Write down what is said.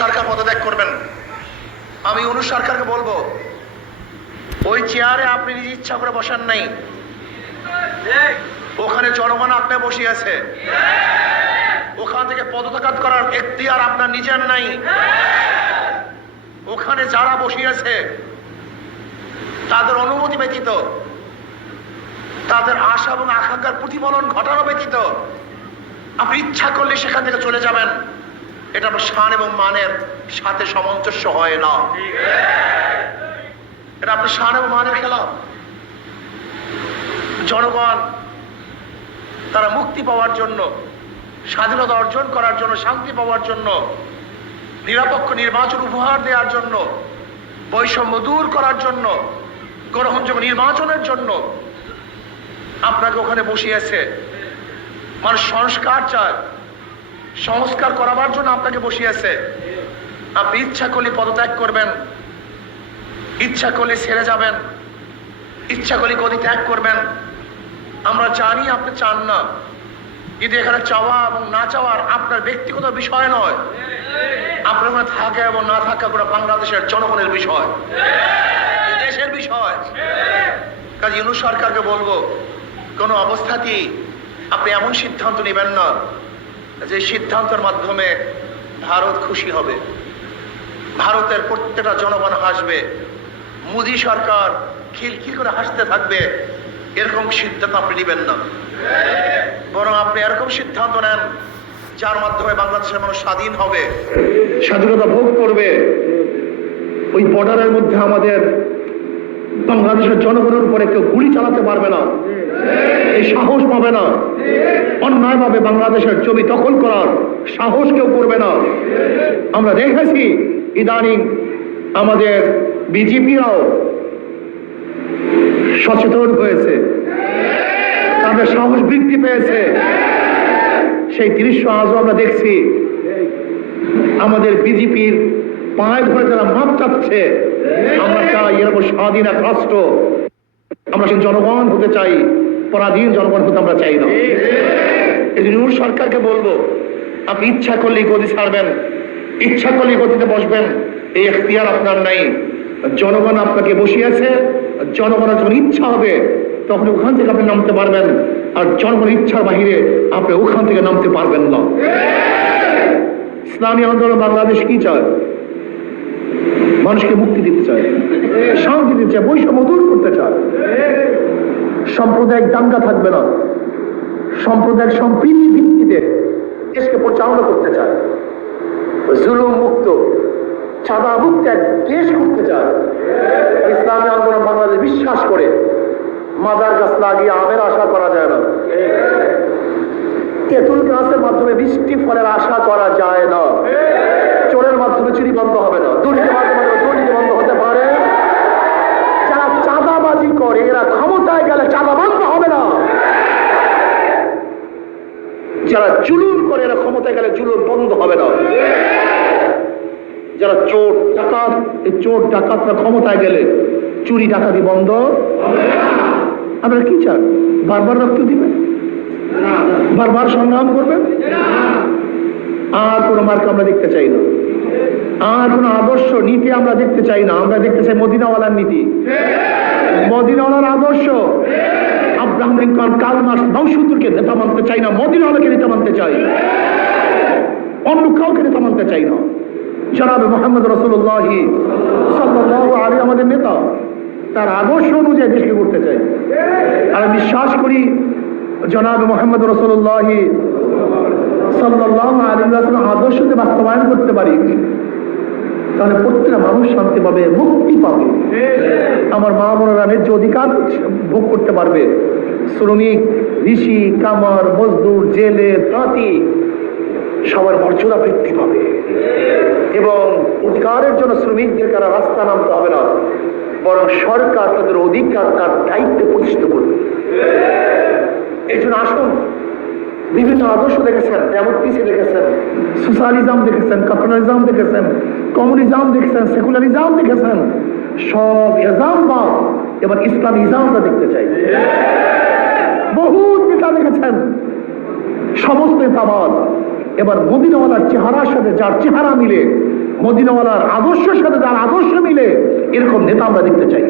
সরকার পদত্যাগ করবেন। আমি অনু সরকারকে বলবো, ওই চেয়ারে আপনি নিজ ইচ্ছা করে বসান নাই, ওখানে জনগণ আপনি বসে আছে। ওখান থেকে পদত্যাগ করার এখতিয়ার আপনার নিজের নাই। ওখানে যারা বসে আছে তাদের অনুমতি ব্যতীত, তাদের আশা এবং আকাঙ্ক্ষার প্রতিফলন ঘটানো ব্যতীত আপনি ইচ্ছা করলে সেখান থেকে চলে যাবেন, এটা আপনার শান এবং মানের সাথে সামঞ্জস্য হয় না। এটা আপনার শান এবং মানের খেলা। জনগণ তারা মুক্তি পাওয়ার জন্য, স্বাধীনতা অর্জন করার জন্য, শান্তি পাওয়ার জন্য, নিরপেক্ষ নির্বাচন উপহার দেওয়ার জন্য, বৈষম্য দূর করার জন্য, গ্রহণযোগ্য নির্বাচনের জন্য আপনাকে ওখানে বসিয়েছে। মানুষ সংস্কার চায়, সংস্কার করাবার জন্য আপনাকে বসিয়েছে। আপনি ইচ্ছা করলে পদত্যাগ করবেন, ইচ্ছা করলে ছেড়ে যাবেন, ইচ্ছা করলে গদি ত্যাগ করবেন। আমরা জানি আপনি চান না, কিন্তু এখানে চাওয়া এবং না চাওয়ার আপনার ব্যক্তিগত বিষয় নয়। আপনার ওখানে থাকা এবং না থাকা কোনো বাংলাদেশের জনগণের বিষয়, দেশের বিষয়। কাজে ইউনূস সরকারকে বলবো, কোনো অবস্থাতেই আপনি এমন সিদ্ধান্ত নেবেন না যে সিদ্ধান্তের মাধ্যমে ভারত খুশি হবে, ভারতের প্রত্যেকটা জনগণ হাসবে, মোদী সরকার খিলখিল করে হাসতে থাকবে। এরকম সিদ্ধান্ত আপনি নেবেন না, বরং আপনি এরকম সিদ্ধান্ত নেন যার মাধ্যমে বাংলাদেশের মানুষ স্বাধীন হবে, স্বাধীনতা ভোগ করবে। ওই বর্ডারের মধ্যে আমাদের বাংলাদেশের জনগণের উপরে কেউ গুলি চালাতে পারবে না, এই সাহস পাবে না। অন্যায়ভাবে বাংলাদেশের জমি দখল করার সাহস কেউ করবে না। আমরা দেখেছি ইদানিং আমাদের বিজেপিরাও সচেতন হয়েছে, তাদের সাহস বৃদ্ধি পেয়েছে। সেই দৃশ্য আজও আমরা দেখছি। আমাদের বিজেপির পায়ে ধরে যারা মাপ চাচ্ছে, আমরা চাই এরকম স্বাধীন এক রাষ্ট্র। আমরা সেই জনগণ হতে চাই, পরাধীন জনগণ হতে আমরা চাই না। এই জন্য সরকারকে বলবো, আপনি ইচ্ছা করলেই গদি ছাড়বেন, ইচ্ছা করলেই গদিতে বসবেন, এই এখতিয়ার আপনার নাই। জনগণ আপনাকে বসিয়েছে, জনগণের যখন ইচ্ছা হবে তখন ওখান থেকে আপনি নামতে পারবেন, আর জনগণের ইচ্ছার বাহিরে আপনি ওখান থেকে নামতে পারবেন না। ইসলামী আন্দোলন বাংলাদেশ কি চায়? মানুষকে মুক্তি দিতে চায়, শান্তি দিতে চায়, বৈষম্য দূর করতে চায়। সাম্প্রদায়িক দাঙ্গা থাকবে না, সাম্প্রদায়িক সম্প্রীতির ভিত্তিতে দেশকে পরিচালনা করতে চায়, জুলুম মুক্ত, চাঁদা মুক্ত এক দেশ করতে চায়। ইসলামী আন্দোলন বাংলাদেশ বিশ্বাস করে মাদার গাছ লাগিয়ে আমের আশা করা যায় না, তেঁতুল গাছের মাধ্যমে বৃষ্টি ফলের আশা করা যায় না, চোরের মাধ্যমে চুরি বন্ধ হবে না, দুর্নীতির মাধ্যমে দুর্নীতি বন্ধ হতে পারে। যারা চাঁদাবাজি করে এরা ক্ষমতায় গেলে চাঁদা বন্ধ হবে না, যারা জুলুম করে এরা ক্ষমতায় গেলে জুলুম বন্ধ হবে না। যারা চোর ডাকাত, এই চোর ডাকাতরা ক্ষমতায় গেলে চুরি ডাকাতি বন্ধ হবে না। আপনারা কি চান? বারবার রক্ত দিবেন, বারবার সংগ্রাম করবেন? আর কোন মার্ক আমরা দেখতে চাই না, আর কোন আদর্শ নীতি আমরা দেখতে চাই না। আমরা দেখতে চাই মদিনাওয়ালার নীতি, মদিনাওয়ালার আদর্শ। আব্রাহাম লিঙ্কন, কার্ল মার্কস, মাওসুদুরকে নেতা মানতে চাই না, মদিনাওয়ালাকে নেতা মানতে চাই, অন্য কাউকে নেতা মানতে চাই না। জনাবে মুহাম্মদ রাসূলুল্লাহ সাল্লাল্লাহু আলাইহি আমাদের নেতা, তার আদর্শ অনুযায়ী দেশকে করতে চাই। আর বিশ্বাস করি জনাবে মুহাম্মদ রাসূলুল্লাহ সাল্লাল্লাহু আলাইহি ওয়াসাল্লাম আদর্শকে বাস্তবায়ন করতে পারি, তাহলে প্রত্যেকটা মানুষ শান্তি পাবে, মুক্তি পাবে। আমার মা বোনেরা ন্যায্য অধিকার ভোগ করতে পারবে। শ্রমিক, ঋষি, কামার, মজদুর, জেলে, তাঁতি সবার মর্যাদা বৃদ্ধি পাবে, এবং অধিকারের জন্য শ্রমিকদের কারা রাস্তা নামতে হবে না, বরং সরকার তাদের অধিকার তার দায়িত্বে প্রতিষ্ঠিত করবে। এই জন্য আসুন, বিভিন্ন আদর্শ দেখেছেন, ডেমোক্রেসি দেখেছেন, সোশ্যালিজম দেখেছেন, ক্যাপিটালিজম দেখেছেন, কমিউনিজম দেখেছেন, সেকুলারিজম দেখেছেন, সব ইসলাম বা এবার ইসলাম ইসলামটা দেখতে চাই। বহু নেতা দেখেছেন, সমস্ত নেতাবাদ এবার মদিনাওয়ালার চেহারার সাথে যার চেহারা মিলে মদিনাওয়ালার আদর্শের সাথে তার আদর্শ মিলে এরকম নেতা আমরা দেখতে চাই।